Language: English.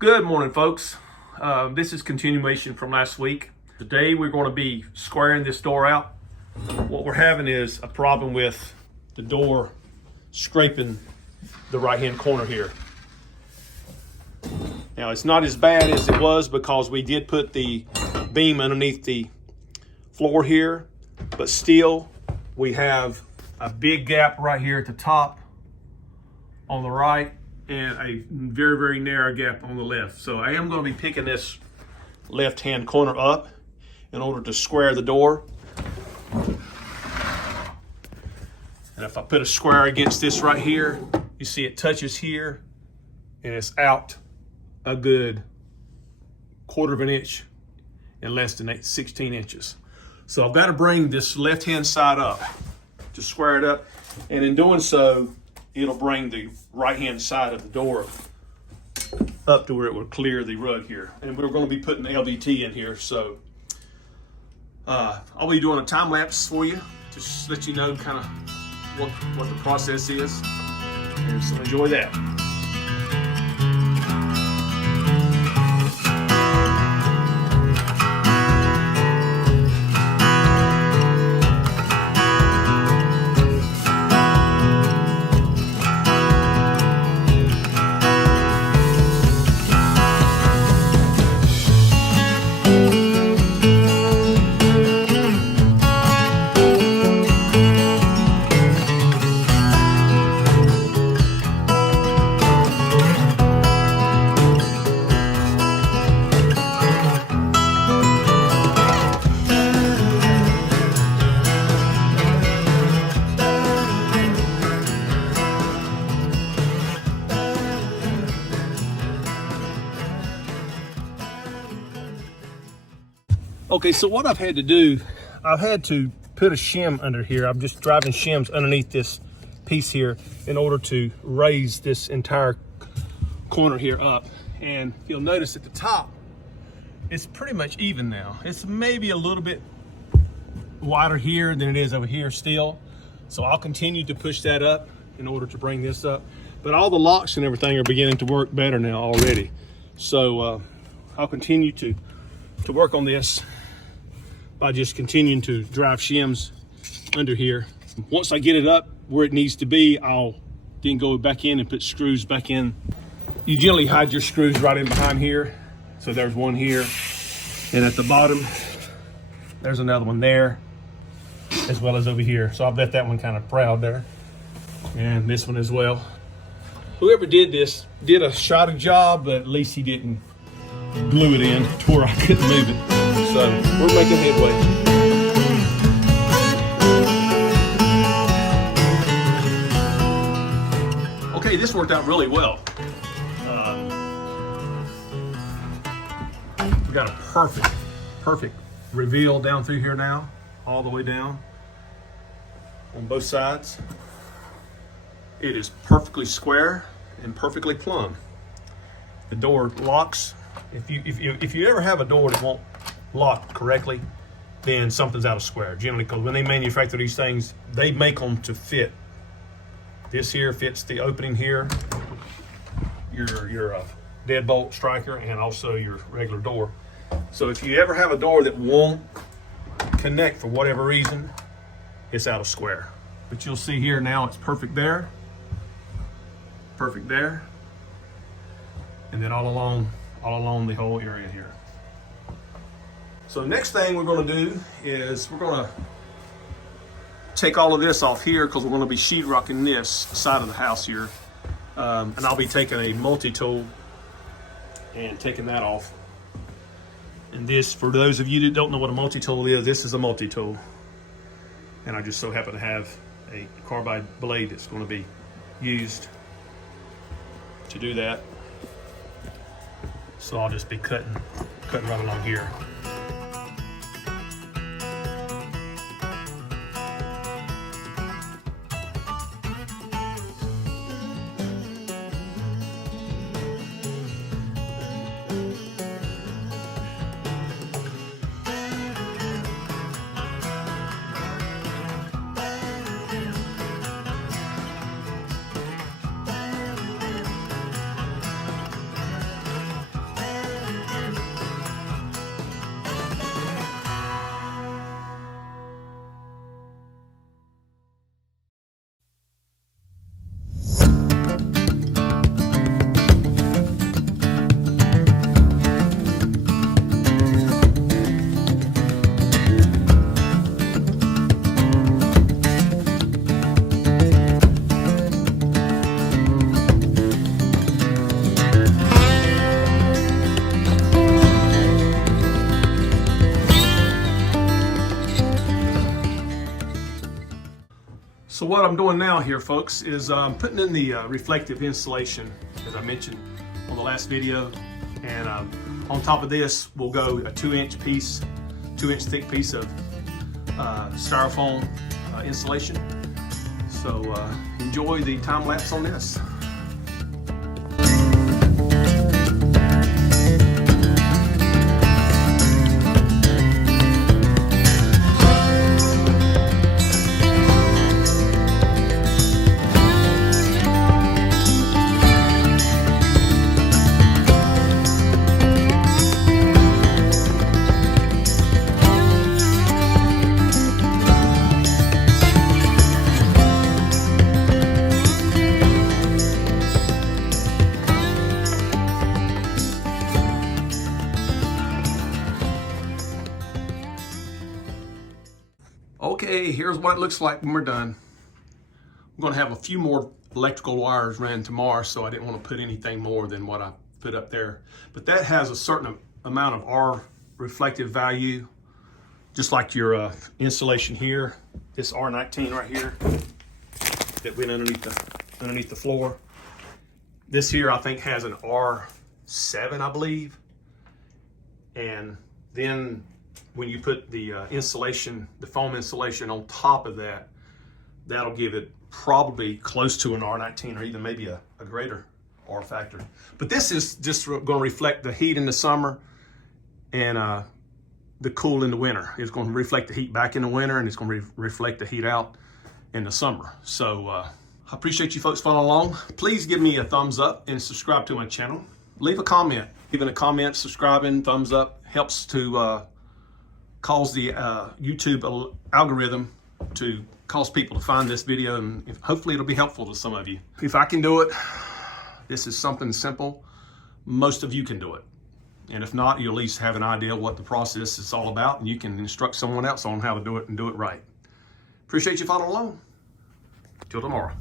Good morning, folks. This is continuation from last week. Today we're going to be squaring this door out. What we're having is a problem with the door scraping the right-hand corner here. Now it's not as bad as it was because we did put the beam underneath the floor here, but still we have a big gap right here at the top on the right and a very, very narrow gap on the left. So I am going to be picking this left-hand corner up in order to square the door. And if I put a square against this right here, you see it touches here and it's out a good 1/4 of an inch and less than 16 inches. So I've got to bring this left-hand side up to square it up. And in doing so, it'll bring the right-hand side of the door up to where it will clear the rug here. And we're going to be putting the LVT in here. So I'll be doing a time lapse for you to just let you know kind of what the process is. And so enjoy that. Okay, so what I've had to do, I've had to put a shim under here. I'm just driving shims underneath this piece here in order to raise this entire corner here up. And you'll notice at the top, it's pretty much even now. It's maybe a little bit wider here than it is over here still. So I'll continue to push that up in order to bring this up. But all the locks and everything are beginning to work better now already. So I'll continue to work on this by just continuing to drive shims under here. Once I get it up where it needs to be, I'll then go back in and put screws back in. You generally hide your screws right in behind here. So there's one here, and at the bottom, there's another one there, as well as over here. So I've left that one kind of proud there, and this one as well. Whoever did this did a shoddy job, but at least he didn't glue it in to where I couldn't move it. So we're making headway. Okay, this worked out really well. We got a perfect reveal down through here now, all the way down on both sides. It is perfectly square and perfectly plumb. The door locks. If you ever have a door that won't lock correctly, then something's out of square. Generally, because when they manufacture these things, they make them to fit. This here fits the opening here, your deadbolt striker, and also your regular door. So if you ever have a door that won't connect for whatever reason, it's out of square. But you'll see here now it's perfect there, and then all along the whole area here. So the next thing we're going to do is we're going to take all of this off here because we're going to be sheetrocking this side of the house here. And I'll be taking a multi-tool and taking that off. And this, for those of you that don't know what a multi-tool is, this is a multi-tool. And I just so happen to have a carbide blade that's going to be used to do that. So I'll just be cutting right along here. what I'm doing now here, folks, is putting in the reflective insulation, as I mentioned on the last video. And on top of this, we'll go a 2-inch thick piece of styrofoam insulation. So enjoy the time lapse on this. Okay, here's what it looks like when we're done. I'm going to have a few more electrical wires ran tomorrow, so I didn't want to put anything more than what I put up there. But that has a certain amount of R reflective value, just like your insulation here, this R19 right here that went underneath the floor. This here I think has an R7, I believe. And then when you put the insulation, the foam insulation on top of that, that'll give it probably close to an R19 or even maybe a greater R factor. But this is just going to reflect the heat in the summer and the cool in the winter. It's going to reflect the heat back in the winter, and it's going to reflect the heat out in the summer. So I appreciate you folks following along. Please give me a thumbs up and subscribe to my channel. Leave a comment. Giving a comment, subscribing, thumbs up helps to cause the YouTube algorithm to cause people to find this video, and hopefully it'll be helpful to some of you. If I can do it, this is something simple. Most of you can do it. And if not, you'll at least have an idea what the process is all about, and you can instruct someone else on how to do it and do it right. Appreciate you following along. Till tomorrow.